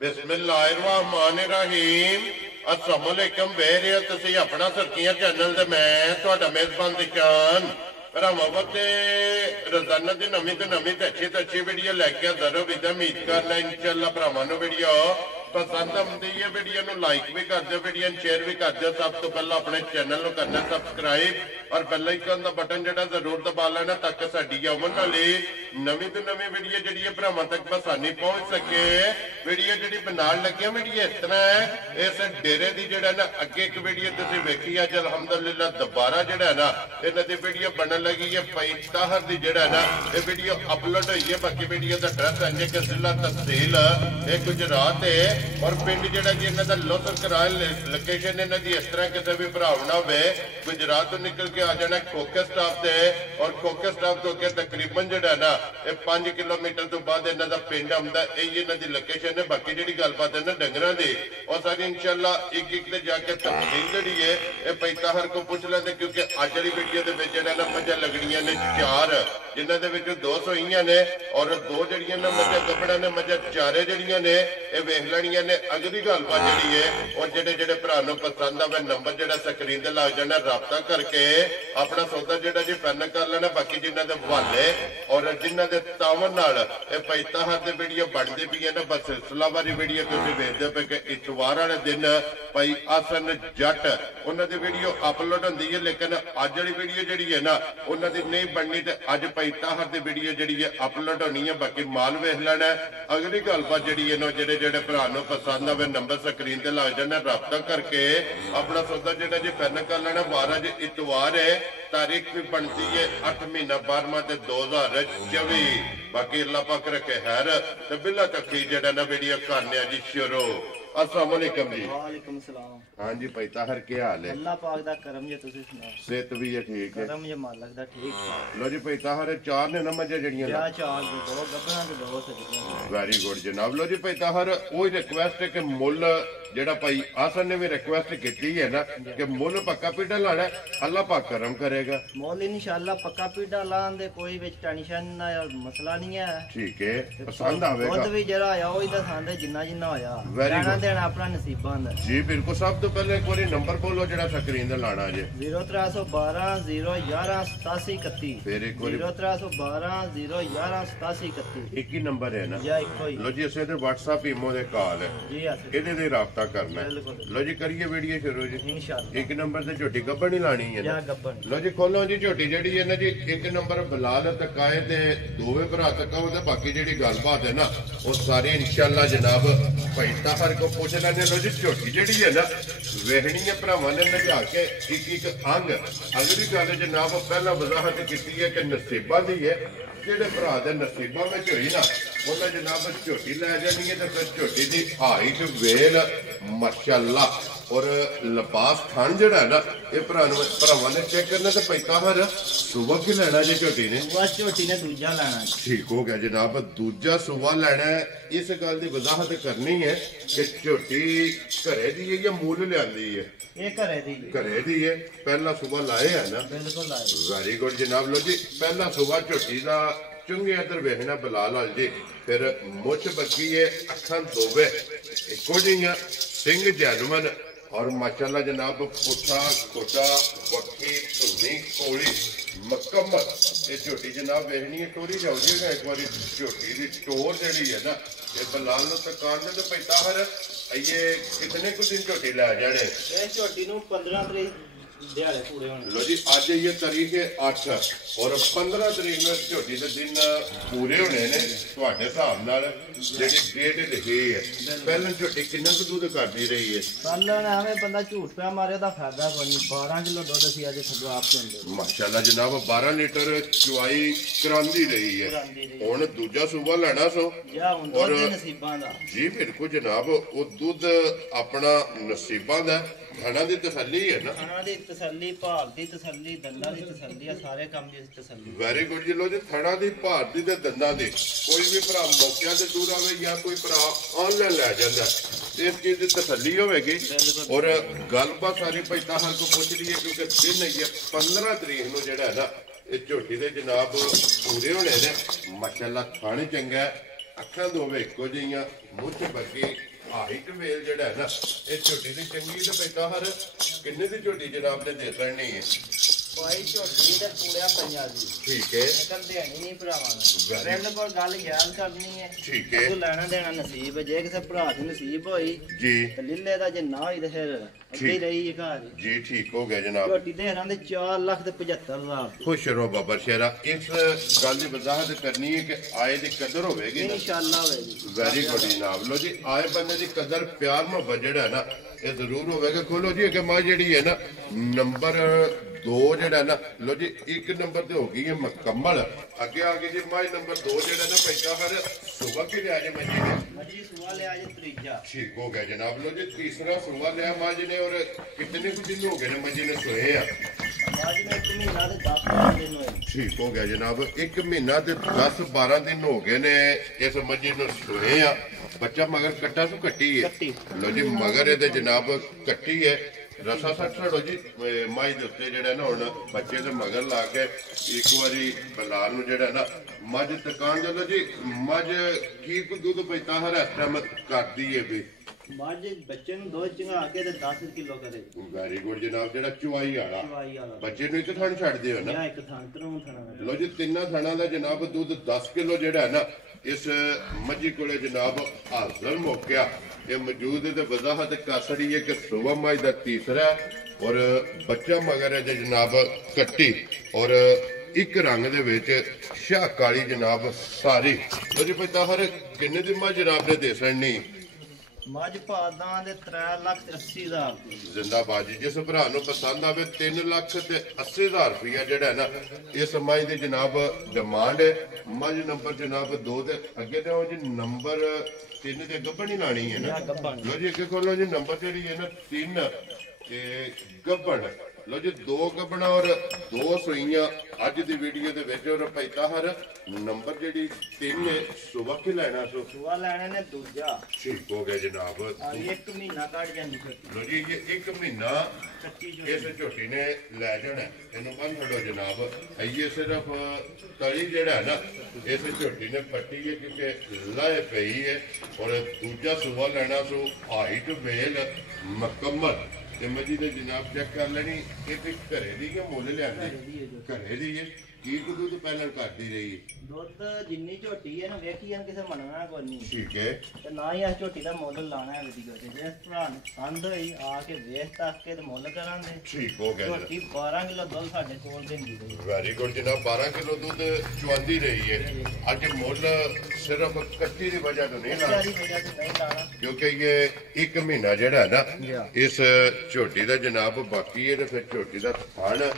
बिस्मिल्लाहिर्रहमानिर्रहीम। अस्सलाम वालेकुम। बेरे तुसीं अपना सुर्खियां चैनल ते मैं तुहाडा मेज़बान दिशान भरावां ते रोजाना दी नवीं तो अच्छी वीडियो लैके हाज़र हो। उम्मीद करना इंशाअल्लाह भरावां नूं वीडियो पसंद आती है। वीडियो नूं लाइक भी कर दो, वीडियो शेयर भी कर दो। सब तो पहले अपने चैनल नूं करना सब्सक्राइब और बेल आइकन का बटन जिहड़ा जरूर दबा लेना ताकि साडी आउण वाली नवीं तो नवीं वीडियो जिहड़ी भरावां तक आसानी पहुंच सके। वीडियो जिहड़ी बनाउण लगे वीडियो इस तरह है, इस डेरे की जिहड़ा ना अगे एक वीडियो तुसीं वेखी अज अलहमदुलिल्लाह दोबारा जिहड़ा ना इन्हां दी वीडियो बनन लगी है। भाई ताहर दी जिहड़ा ना ये वीडियो अपलोड हुई है। बाकी वीडियो का एड्रैस है कि जिला तहसील गुजरात है और पिंड जिहड़ा जी इन्हां दा लोथर कराल लोकेशन इन्हां दी इस तरह किसी भी भरा ना होवे गुजरात तो निकल के आ जाना खोखे स्टाफ से और खोखे स्टाफ तो के तकरीबन जिहड़ा ना 5 किलोमीटर तो बाद इन्हां दा पिंड आउंदा। यही इन्हां दी लोकेशन है। बाकी जिहड़ी गलबात है ना डंगरां दी और सारी इंशाअल्लाह एक एक ते जाके तफसील जिहड़ी है ये पैताहर को पुछ लेंदे क्योंकि अज वाली वीडियो दे विच जिहड़ा ना मझां लगणीਆਂ ने 4 जिन्हां दे विच 2 सूईਆਂ ने और 2 जिहड़ीਆਂ ना मझां गबड़ा ने मझां चारे जिहड़ीਆਂ ने ये वेख लैणीਆਂ ने। अगली गलबात जिहड़ी है और जिहड़े भरा नूं पसंद आवे नंबर जिहड़ा स्क्रीन ते लग जाना राबता करके अपना सौदा जिहड़ा जी फाइनल कर लेना। बाकी जिन्हां दे हवाले और जिन्हां दे तावन नाल ये पैताहर दे वीडियो बनदी पई है ना बस सिलसिलावारी वीडियो तुसीं वेखदे पे कि इतवार वाले दिन भाई आसन जट उन्हां दी वीडियो अपलोड हुंदी है। लेकिन अज वाली वीडियो जिहड़ी है ना उन्हां दी नहीं बननी ते अज पैताहर दी वीडियो जिहड़ी है अपलोड होनी है। बाकी माल वेख लेना। अगली गलबात जिहड़ी है ना जिहड़े भरा नूं पसंद आवे नंबर स्क्रीन ते लग जाना राबता करके अपना सौदा जिहड़ा जी फाइनल कर लेना। 12 अज इतवार है, तारीख भी बनती है 8 महीना 12वां ते 2024। बाकी अल्लाह पाक रखे खैर ते बिल्ला तक जिहड़ा ना वीडियो करने जी शुरू। अस्सलाम वालेकुम जी। वालेकुम सलाम। हाँ जी भाई ताहर क्या हाल है? अल्लाह पाक दा करम जे तुसी सुनाओ। सेहत भी है ठीक है? करम जे मालक दा ठीक है। लो जी भाई ताहर 4 ने ना मजे जड़ियां या 4 दे दो गबना दे दो सजदे। वेरी गुड जनाब। लो जी भाई ताहर वही रिक्वेस्ट है कि मुल जेड़ा भाई आसन ने भी रिक्वेस्ट की है ना कि मुल पक्का पीड़ा लाना अल्लाह पाक करम करेगा। मुल इंशाअल्लाह पक्का पीड़ा लान दे कोई विच टेंशन ना मसला नहीं है। ठीक है पसंद आवेगा। खुद भी जरा आया ओही दा सांदे जिन्ना जिन्ना होया लेना देना अपना नसीबां दा। जी बिल्कुल। सब तो पहले एक बारी नंबर बोलो जेड़ा स्क्रीन ते लाना जे। 0312 011 87 31। फिर एक बारी 0312 011 87 31 एक ही नंबर है ना? या इको ही। लो जी इसे ते WhatsApp ईमो दे कॉल है जी इहदे ते राब्ता करना है। लो जी करिए वीडियो शुरू जी। इंशाअल्लाह एक नंबर से झोटी गब्बन ही लानी है या ना? गब्बन। लो जी खोलो जी झोटी जेड़ी है ना जी एक नंबर बिलाल तकाए ते दोवे भरा तकाओ ते बाकी जेड़ी गलबात है ना वो सारी इंशाअल्लाह जनाब भाई ताहर को पूछ लेने। लो जी झोटी जेड़ी है ना वेखनी है भरावां ने नजा के एक अंग। अगली गल जनाब पहला वजाहत की है कि नसीबा दी है जेडे भरा दे नसीबा में होई ना उन्हें जनाब झोटी लै जानी है तो फिर झोटी की हाइट वेल माशाअल्लाह और लिबास खान जड़ा है ना ये भरावां ने चेक करना तो पैताहर सुबह की लेना जी झोटी ने? झोटी ने दूजा लेना। ठीक हो गया जनाब दूजा सुबह लेना है। इस गल की वजाहत करनी है कि झोटी घरे दी है या मूल लियांदी है? ये घरे दी है। पहला सुबह लाए है ना? बिल्कुल लाए। वेरी गुड जनाब। लो जी पहला सुबह झोटी का चुंगे इधर वेखना बिलाल जी। फिर मुछ बची है अखां दोवे इको जिहियां सिंह जैनवन और माशाअल्लाह जनाब पुठा खोटा बक्खी धुनी कोली मुकम्मल ये झोटी जनाब वेखनी है। टोरी जाओ जी एक बार झोटी की टोर जी है ना ये बिलाल तकान दे तो पैताहर ये कितने कुछ दिन झोटी लै जाने? झोटी 15 तरीक दिहाड़े पूरे होने। लो जी अज ये तारीख है 8 और 15 तरीक में झोटी के दिन पूरे होने ने तुहाडे हिसाब नाल जेडी डेट लिखी है। पहले झोटी कितना क दूध करदी रही है? पहले ने हमें बंदा झूठ पे मारे दा फायदा कोई नहीं। 12 किलो दूध असी आज थल्लो आप पिंदे माशाअल्लाह जनाब 12 लीटर चुवाई करांदी रही है। हुण दूजा सूबा लेना सो या हुण दूध नसीबां दा। जी बिल्कुल जनाब वो दूध अपना नसीबां दा खाना दी तसल्ली है ना? खाना दी तसल्ली भाग दी तसल्ली दंदा दी तसल्ली सारे काम दी तसल्ली। वेरी गुड जी। लो जी थड़ा दी भार दी ते दंदा दी कोई भी भरा मौके ते दूर आवे या कोई भरा ऑनलाइन लै जांदा इस चीज की तसल्ली होगी। और गलबात सारी भाई ताहर को पूछ रही है क्योंकि दिन ये 15 तरीक नूं जेड़ा है ना ये झोटी दे जनाब पूरे होने ने माशाअल्लाह खाने चंगा है ਅੱਖਾਂ ਦੋਵੇਂ ਇੱਕੋ ਜਿਹੀਆਂ, ਮੁੱਛ ਬੱਗੀ, ਹਾਈਟ ਵੇਲ ਜਿਹੜਾ ਹੈ ਨਾ ਇਹ ਝੋਟੀ ਦੀ ਚੰਗੀ। ਤੇ ਪੈਦਾ ਹਰ ਕਿੰਨੇ ਦੀ ਝੋਟੀ ਜਨਾਬ ਨੇ ਦੇ ਦੇਣੀ ਹੈ? ਭਾਈ ਝੋਟੀ ਦੇ ਪੂਰਿਆ ਪੰਜਾ ਦੀ। ਠੀਕ ਹੈ, ਕਰਦੇ ਨਹੀਂ ਭਰਾਵਾਂ ਨੂੰ ਪਿੰਡ ਕੋਲ ਗੱਲ ਯਾਦ ਕਰਨੀ ਹੈ। ਠੀਕ ਹੈ, ਤੂੰ ਲੈਣਾ ਦੇਣਾ ਨਸੀਬ ਜੇ ਕਿਸੇ ਭਰਾ ਦੀ ਨਸੀਬ ਹੋਈ ਜੀ ਤੇ ਲੀਲੇ ਦਾ, ਜੇ ਨਾ ਹੋਈ ਤੇ ਫਿਰ ਅੱਗੇ ਹੀ ਰਹੀ ਘਰ ਜੀ। ਠੀਕ ਹੋ ਗਿਆ ਜਨਾਬ। ਝੋਟੀ ਦੇ ਹਰਾਂ ਦੇ 4,75,000। ਖੁਸ਼ ਰਹੋ ਬਾਬਾ ਸ਼ੇਰਾ। ਇਸ ਗੱਲ ਦੀ ਵਜ਼ਾਹਤ ਕਰਨੀ ਹੈ ਕਿ ਆਏ ਦੀ ਕਦਰ ਹੋਵੇਗੀ ਨਾ, ਇਨਸ਼ਾਅੱਲਾ ਹੋਵੇਗੀ। ਵੈਰੀ ਗੁੱਡ ਜਨਾਬ। ਲੋ ਜੀ, ਆਏ ਬੰਦੇ ਦੀ ਕਦਰ ਪਿਆਰ ਮੁਹੱਬਤ ਜਿਹੜਾ ਹੈ ਨਾ ਇਹ ਜ਼ਰੂਰ ਹੋਵੇਗਾ। ਖੋਲੋ ਜੀ ਅੱਗੇ ਮਾਂ ਜਿਹੜੀ ਹੈ ਨਾ ਨੰਬਰ 2 ਜਿਹੜਾ ਨਾ, ਲੋ ਜੀ 1 ਨੰਬਰ ਤੇ ਹੋ ਗਈ ਹੈ ਮੁਕੰਮਲ। ਅੱਗੇ ਆ ਗਈ ਜੀ ਮਾਂ ਨੰਬਰ 2 ਜਿਹੜਾ ਨਾ ਪੈਦਾ ਹਰ ਸੁਬਹ ਕੇ ਲਿਆ ਜੇ ਮੱਜੀ ਸੁਆ ਲਿਆ ਜੇ ਤੀਜਾ। ਠੀਕ ਹੋ ਗਿਆ ਜਨਾਬ। ਲੋ ਜੀ ਤੀਸਰਾ ਸੁਬਹ ਲਿਆ ਮਾਂ ਜੀ ਨੇ। ਔਰ ਕਿਤਨੇ ਕੁ ਦਿਨ ਹੋ ਗਏ ਨੇ ਮੱਜੀ ਨੇ ਸੋਏ ਆ? ਮਾਜੀ ਨੇ 1 ਮਹੀਨਾ ਤੇ 10 ਦਿਨ ਹੋਏ। ਠੀਕ ਹੋ ਗਿਆ ਜਨਾਬ। 1 ਮਹੀਨਾ ਤੇ 10-12 ਦਿਨ ਹੋ ਗਏ ਨੇ ਇਸ ਮੱਝੀ ਨੂੰ ਸੋਏ ਆ। ਬੱਚਾ ਮਗਰ ਕੱਟਾ ਤੋਂ ਕੱਟੀ ਹੈ। ਲੋ ਜੀ ਮਗਰ ਇਹਦੇ ਜਨਾਬ ਕੱਟੀ ਹੈ। ਰਸਾ ਸੱਟ ਛੜੋ ਜੀ ਮਾਈ ਦੇ ਉੱਤੇ ਜਿਹੜਾ ਨਾ ਹੁਣ ਬੱਚੇ ਦੇ ਮਗਰ ਲਾ ਕੇ ਇੱਕ ਵਾਰੀ ਬਲਾਲ ਨੂੰ ਜਿਹੜਾ ਨਾ ਮੱਝ ਤਕਾਣ ਦੇ। ਲੋ ਜੀ ਮੱਝ ਕੀ ਕੁ ਦੁੱਧ ਪੈਦਾ ਹਰ ਟਾਈਮ ਕਰਦੀ ਹੈ ਵੀ? ਮੱਝ ਬੱਚੇ ਨੂੰ ਦੁੱਧ ਚੰਗਾ ਕੇ ਤੇ 10 ਕਿਲੋ ਕਰੇ। ਵੈਰੀ ਗੁੱਡ ਜਨਾਬ। ਜਿਹੜਾ ਚੁਆਈ ਵਾਲਾ ਚਵਾਈ ਵਾਲਾ ਬੱਚੇ ਨੂੰ ਇੱਕ ਥਣ ਛੱਡਦੇ ਹੋ ਨਾ? ਜਾਂ ਇੱਕ ਥਾਂ ਤਰੋਂ ਥਾਣਾ। ਲੋ ਜੀ 3 ਥਣਾਂ ਦਾ ਜਨਾਬ ਦੁੱਧ 10 ਕਿਲੋ ਜਿਹੜਾ ਹੈ ਨਾ ਇਸ ਮੱਝੀ ਕੋਲੇ ਜਨਾਬ ਹਾਜ਼ਰ ਮੌਕਿਆ ਇਹ ਮੌਜੂਦ ਹੈ। ਤੇ ਵਜ਼ਾਹਤ ਕਾਸੜੀ ਹੈ ਕਿ ਸੁਬਹ ਮੱਝ ਦਾ ਤੀਸਰਾ ਔਰ ਬੱਚਾ ਮਗਰ ਹੈ ਜਨਾਬ ਕੱਟੀ ਔਰ ਇੱਕ ਰੰਗ ਦੇ ਵਿੱਚ ਸ਼ਾਹ ਕਾਲੀ ਜਨਾਬ ਸਾਰੀ। ਲੋ ਜੀ ਪਤਾ ਹਰ ਕਿੰਨੇ ਦੀ ਮੱਝ ਜਨਾਬ ਨੇ ਦੇ ਸੜਨੀ? ਮੱਝ ਪਾਦਾਂ ਦੇ 3,80,000 ਦੀ। ਜ਼ਿੰਦਾਬਾਦ ਜੀ। ਜਿਸ ਭਰਾ ਨੂੰ ਪਸੰਦ ਆਵੇ 3,80,000 ਰੁਪਇਆ ਜਿਹੜਾ ਹੈ ਨਾ ਇਸ ਮੱਝ ਦੀ ਜਨਾਬ ਡਿਮਾਂਡ ਹੈ। ਮੱਝ ਨੰਬਰ ਜਨਾਬ 2 ਦੇ ਅੱਗੇ ਤੇ ਉਹ ਜੀ ਨੰਬਰ 3 ਤੇ ਗੱਭਣ ਹੀ ਲਾਣੀ ਹੈ ਨਾ। ਲੋ ਜੀ ਅੱਗੇ ਖੋਲੋ ਜੀ ਨੰਬਰ ਜਿਹੜੀ ਹੈ ਨਾ 3 ਤੇ ਗੱਭਣ। ਲੋ ਜੀ 2 ਗੱਭਣਾ ਔਰ 2 ਸੂਈਆਂ ਅੱਜ ਦੀ ਵੀਡੀਓ ਦੇ ਵਿੱਚ। ਔਰ ਪੈਦਾ ਹਰ ਨੰਬਰ ਜਿਹੜੀ 3 ਹੈ ਸੁਬਹ ਕੇ ਲੈਣਾ ਸੁਆ ਲੈਣੇ ਨੇ ਦੂਜਾ। ਠੀਕ ਹੋ ਗਿਆ ਜਨਾਬ। 1 ਮਹੀਨਾ ਕੱਢ ਜਾਂਦੀ ਫਿਰ। ਲੋ ਜੀ ਇਹ 1 ਮਹੀਨਾ ਇਸ ਝੋਟੀ ਨੇ ਲੈ ਜਾਣਾ। ਇਹਨੂੰ ਬੰਨ ਛੱਡੋ ਜਨਾਬ। ਇਹ ਸਿਰਫ ਤਲੀ ਜਿਹੜਾ ਨਾ ਇਸ ਝੋਟੀ ਨੇ ਪੱਟੀ ਹੈ ਕਿਉਂਕਿ ਲਾਏ ਪਈ ਹੈ। ਔਰ ਦੂਜਾ ਸੁਬਹ ਲੈਣਾ ਸੋ ਹਾਈਟ ਵੇਲ ਮੁਕੰਮਲ। ਤੇ ਮੱਝੀ ਦੇ ਜਨਾਬ ਚੈੱਕ ਕਰ ਲੈਣੀ। ਇਹ ਤੇ ਘਰੇ ਦੀ ਕਿ ਮੁੱਲ ਲਿਆਂਦੀ? ਘਰੇ ਦੀ ਹੈ। ਕੀ ਕੁ ਦੁੱਧ ਪਹਿਲਾਂ ਕਰਦੀ ਰਹੀ? ਦੁੱਧ ਜਿੰਨੀ ਝੋਟੀ ਹੈ ਨਾ ਵੇਖੀ ਜਾਂ ਕਿਸੇ ਮੰਨਣਾ ਕੋਈ ਨਹੀਂ। ਠੀਕ ਹੈ। ਤੇ ਨਾ ਹੀ ਇਸ ਝੋਟੀ ਦਾ ਮੁੱਲ ਲਾਣਾ ਹੈ ਵੀਡੀਓ ਤੇ। ਜੇ ਭਰਾ ਨੂੰ ਪਸੰਦ ਹੋਈ ਆ ਕੇ ਵੇਖ ਤੱਕ ਕੇ ਤੇ ਮੁੱਲ ਕਰਾਂਗੇ। ਠੀਕ ਹੋ ਗਿਆ। ਝੋਟੀ 12 ਕਿਲੋ ਦੁੱਧ ਸਾਡੇ ਕੋਲ ਦਿੰਦੀ ਰਹੀ। ਵੈਰੀ ਗੁੱਡ ਜਨਾਬ। 12 ਕਿਲੋ ਦੁੱਧ ਚੁਆਂਦੀ ਰਹੀ ਹੈ। ਅੱਜ ਮੁੱਲ ਸਿਰਫ ਕੱਟੀ ਦੀ ਵਜ੍ਹਾ ਤੋਂ ਨਹੀਂ ਲਾਣਾ ਕਿਉਂਕਿ ਇਹ 1 ਮਹੀਨਾ ਜਿਹੜਾ ਨਾ ਇਸ ਝੋਟੀ ਦਾ ਜਨਾਬ ਬਾਕੀ ਹੈ। ਤੇ ਫਿਰ ਝੋਟੀ ਦਾ ਥਣ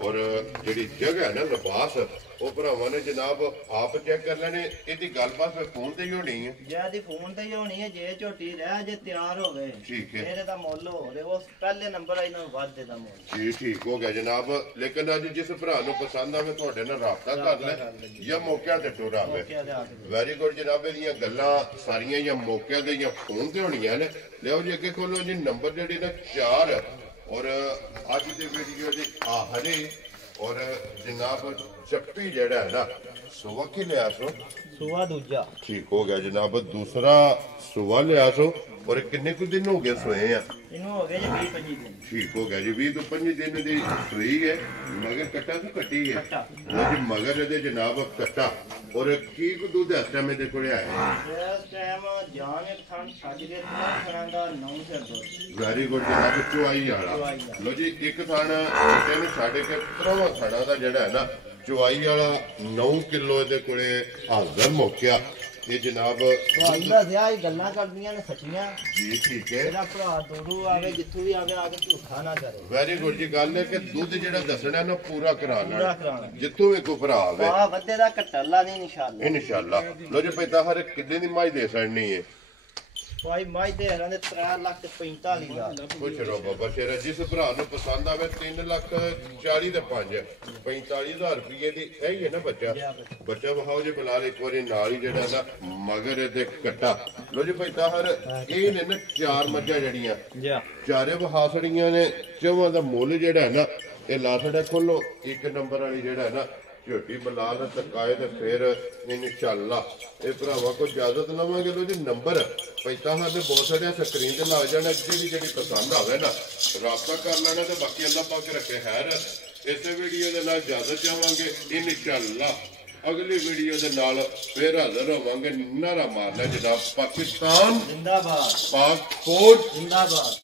ਔਰ ਜਿਹੜੀ ਜਗ੍ਹਾ ਹੈ ਨਾ ਲਿਬਾਸ ਉਹ ਭਰਾਵਾਂ ਨੇ ਜਨਾਬ ਆਪ ਚੈੱਕ ਕਰ ਲੈਣੇ। ਇਹਦੀ ਗੱਲਬਾਤ ਫੋਨ ਤੇ ਹੀ ਹੋਣੀ ਹੈ। ਜੇ ਦੀ ਫੋਨ ਤੇ ਹੀ ਹੋਣੀ ਹੈ। ਜੇ ਝੋਟੀ ਰਹਿ ਜੇ ਤਿਆਰ ਹੋਵੇ ਠੀਕ ਹੈ ਇਹਦਾ ਮੁੱਲ ਹੋ ਰਿਹਾ ਉਸ ਪਹਿਲੇ ਨੰਬਰ ਆ ਇਹਨਾਂ ਨੂੰ ਵੱਧ ਦੇਦਾ ਮੁੱਲ ਜੀ। ਠੀਕ ਹੋ ਗਿਆ ਜਨਾਬ। ਲੇਕਿਨ ਅੱਜ ਜਿਸ ਭਰਾ ਨੂੰ ਪਸੰਦ ਆਵੇ ਤੁਹਾਡੇ ਨਾਲ ਰਾਬਤਾ ਕਰ ਲੈ ਜਾਂ ਮੌਕਿਆਂ ਤੇ ਟੁਰ ਆਵੇ। ਵੈਰੀ ਗੁੱਡ ਜਨਾਬ। ਇਹਦੀਆਂ ਗੱਲਾਂ ਸਾਰੀਆਂ ਜਾਂ ਮੌਕਿਆਂ ਤੇ ਜਾਂ ਫੋਨ ਤੇ ਹੋਣੀਆਂ ਨੇ। ਲਿਓ ਜੀ ਅੱਗੇ ਖੋਲੋ ਜੀ ਨੰਬਰ ਜਿਹੜੀ ਨਾ 4 ਔਰ ਅੱਜ ਦੇ ਵੀਡੀਓ ਦੇ ਆਖਰੀ ਔਰ ਜਨਾਬ ਚੱਪੀ ਜਿਹੜਾ ਹੈ ਨਾ ਸੁਬਹ ਕੀ ਲਿਆ ਸੁਆ ਦੂਜਾ। ਠੀਕ ਹੋ ਗਿਆ ਜਨਾਬ। ਦੂਸਰਾ ਸੁਬਹ ਲਿਆ ਔਰ ਕਿੰਨੇ ਕੁ ਦਿਨ ਹੋ ਗਏ ਸੋਏ ਆ? ਇਹਨੂੰ ਹੋ ਗਏ ਜੀ 20-25 ਦਿਨ। ਠੀਕ ਹੋ ਗਿਆ ਜੀ। 20 ਤੋਂ 25 ਦਿਨ ਦੀ ਸੂਈ ਹੈ। ਮਗਰ ਕੱਟਾ ਤੋਂ ਕੱਟੀ ਹੈ। ਜੀ ਮਗਰ ਇਹਦੇ ਜਨਾਬ ਕੱਟਾ ਔਰ ਕੀ ਕੁ ਦੁੱਧ ਇਸ ਟਾਈਮ ਇਹਦੇ ਕੋਲ ਆਇਆ? ਇਸ ਟਾਈਮ ਜਾਨ ਇੱਕ ਥਾਂ ਛੱਡ ਕੇ ਥਾਂ ਦਾ 9 ਸਿਰ ਦੁੱਧ। ਵੈਰੀ ਗੁੱਡ ਜਨਾਬ। ਚੁਆਈ ਵਾਲਾ। ਲੋ ਜੀ ਇੱਕ ਥਾਂ ਇਹਨੂੰ ਛੱਡ ਕੇ 3ਵਾਂ ਥਾਣਾ ਦਾ ਜਿਹੜਾ ਹੈ ਨਾ ਚੁਆਈ ਵਾਲਾ 9 ਕਿਲੋ ਇਹਦੇ ਕੋਲੇ ਹਾਜ਼ਰ ਮੌਕਿਆ। ਇਹ ਜਨਾਬ ਭਾਈ ਦਾ ਵਿਆਹ ਗੱਲਾਂ ਕਰਦੀਆਂ ਨੇ ਸੱਚੀਆਂ ਜੀ। ਠੀਕ ਹੈ। ਜਿਹੜਾ ਭਰਾ ਦੂਰੋਂ ਆਵੇ ਜਿੱਥੋਂ ਵੀ ਆਵੇ ਆ ਕੇ ਝੂਠਾ ਨਾ ਕਰੇ। ਵੈਰੀ ਗੁੱਡ ਜੀ। ਗੱਲ ਹੈ ਕਿ ਦੁੱਧ ਜਿਹੜਾ ਦੱਸਣਾ ਨਾ ਪੂਰਾ ਕਰਾਣਾ ਜਿੱਥੋਂ ਵੀ ਕੋਈ ਭਰਾ ਆਵੇ। ਆ ਵੱਧੇ ਦਾ ਘਟੱਲਾ ਨਹੀਂ ਇਨਸ਼ਾਅੱਲਾ। ਇਨਸ਼ਾਅੱਲਾ। ਲੋ ਜੀ ਪੈਦਾ ਹਰ ਕਿੰਨੇ ਦੀ ਮੱਝ ਦੇ ਸੜਨੀ ਹੈ? ਭਾਈ ਮੱਝ ਦੇ ਹਰਾਂ ਦੇ 3,45,000। ਪੁੱਛ ਲੋ ਬਾਬਾ ਸ਼ੇਰਾ। ਜਿਸ ਭਰਾ ਨੂੰ ਪਸੰਦ ਆਵੇ 3,40,000 ਦੇ 5 45,000 ਰੁਪਏ ਦੀ ਇਹ ਹੀ ਹੈ ਨਾ ਬੱਚਾ। ਬੱਚਾ ਵਿਖਾਓ ਜੀ ਬਲਾਲ ਇੱਕ ਵਾਰੀ ਨਾਲ ਹੀ ਜਿਹੜਾ ਨਾ ਮਗਰ ਇਹਦੇ ਕੱਟਾ। ਲੋ ਜੀ ਪੈਦਾ ਹਰ ਇਹ ਨੇ ਨਾ 4 ਮੱਝਾਂ ਜਿਹੜੀਆਂ ਚਾਰੇ ਵਿਖਾਸੜੀਆਂ ਨੇ। 4ਵਾਂ ਦਾ ਮੁੱਲ ਜਿਹੜਾ ਹੈ ਨਾ ਇਹ ਲਾ ਛੜਾ ਖੋਲੋ 1 ਨੰਬਰ ਵਾਲੀ ਜਿਹੜਾ ਹੈ ਨਾ ਝੋਟੀ ਬਲਾ ਨਾ ਤਕਾਏ ਤੇ ਫਿਰ ਇਨਸ਼ਾਅੱਲਾ ਇਹ ਭਰਾਵਾਂ ਕੋ ਇਜਾਜ਼ਤ ਲਵਾਂਗੇ। ਲੋ ਜੀ ਨੰਬਰ ਪੈਸਾ ਸਾਡੇ ਬਹੁਤ ਸਾਰੇ ਸਕਰੀਨ ਤੇ ਲੱਗ ਜਾਣਾ, ਜਿਹੜੀ ਪਸੰਦ ਆਵੇ ਨਾ ਰਾਬਤਾ ਕਰ ਲੈਣਾ ਤੇ ਬਾਕੀ ਅੱਲਾਹ ਪਾਕ ਰੱਖੇ ਖੈਰ। ਇਸੇ ਵੀਡੀਓ ਦੇ ਨਾਲ ਇਜਾਜ਼ਤ ਚਾਹਾਂਗੇ ਇਨਸ਼ਾਅੱਲਾ। ਅਗਲੀ ਵੀਡੀਓ ਦੇ ਨਾਲ ਫਿਰ ਹਾਜ਼ਰ ਹੋਵਾਂਗੇ। ਨਾਰਾ ਮਾਰਨਾ ਜਨਾਬ ਪਾਕਿਸਤਾਨ ਜ਼ਿੰਦਾਬਾਦ, ਪਾਕ ਫੌਜ ਜ਼ਿੰਦਾਬਾਦ।